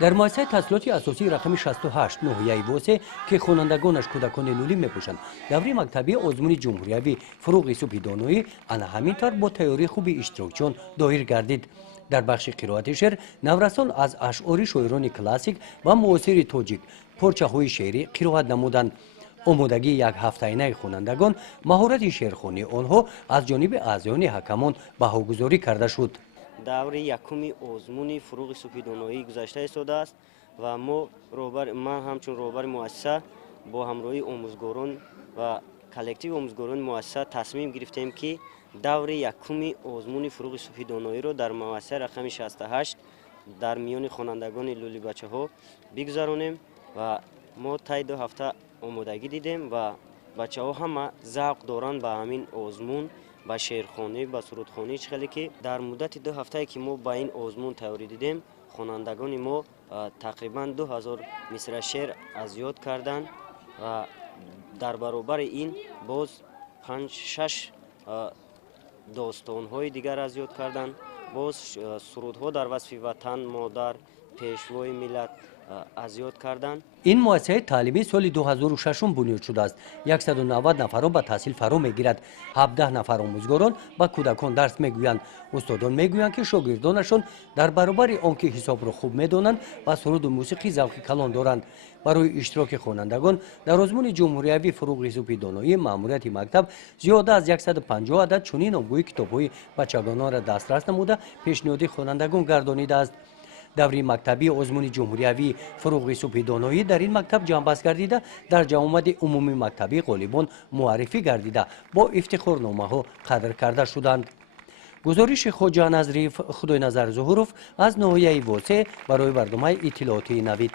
در مؤسسه تحصیلات اساسی رقم 68 ناحیه واسه که خوانندگانش کودکان لولی میپوشند دوره مکتبی آزمون جمهوریوی فروغ صبح دانایی انا همینطور با تیاری خوبی اشتراکچیان دایر گردید. در بخش قرائت شعر نورسان از اشعار شاعران کلاسیک و معاصر تاجیک پارچه‌های شعری قرائت نمودند. آمادگی یک هفته‌انه خوانندگان مهارت شعرخوانی آنها از جانب اعضایان حکمان بهاگذاری کرده شد. دور یکم آزمون فروغ صبح دانایی گذشته ایستاده است و من همچون رهبر مؤسسه با همراهی آموزگاران و کلکتیو آموزگاران مؤسسه تصمیم گرفتیم که دور یکم آزمون فروغ صبح دانایی را در مؤسسه رقم 68 در میان خوانندگان لولی بچه ها بگذرانیم و ما طی 2 هفته آمادگی دیدیم و بچه ها همه ذوق دارند به همین آزمون با شعرخوانی با سرودخوانی چخلی که در مدت 2 هفته که ما با این آزمون تیاری دیدیم خوانندگان ما تقریبا 2000 مصرع شعر از یاد کردند و در برابر این باز 5-6 داستان های دیگر از یاد کردند. باز سرودها در وصف وطن، مادر، پیشوای ملت از یاد کردند. این مؤسسه تعلیمی سال 2006 بنیاد شده است. 190 نفر به تحصیل فرا میگیرد. 17 نفر آموزگاران به کودکان درس میگویند. استادان میگویند که شاگردانشان در برابر آنکه حساب را خوب میدانند و سرود و موسیقی ذوق کلان دارند. برای اشتراک خوانندگان در آزمون جمهوریوی فروغ صبح دانایی مأموریت مکتب زیاده از 150 عدد چنین نامگوی کتاب‌های بچگانان را دسترس نموده پیشنهاد خوانندگان گردانیده است. دوره مکتبی آزمون جمهوریوی فروغ صبح دانایی در این مکتب جانبست گردیده در جامعه عمومی مکتبی غالبان معرفی گردیده با افتخارنامه ها قدر کرده شدند. گزارش خواجه نظری خدای نظر ظهورов از ناحیه واسه برای برنامه اطلاعاتی نوید.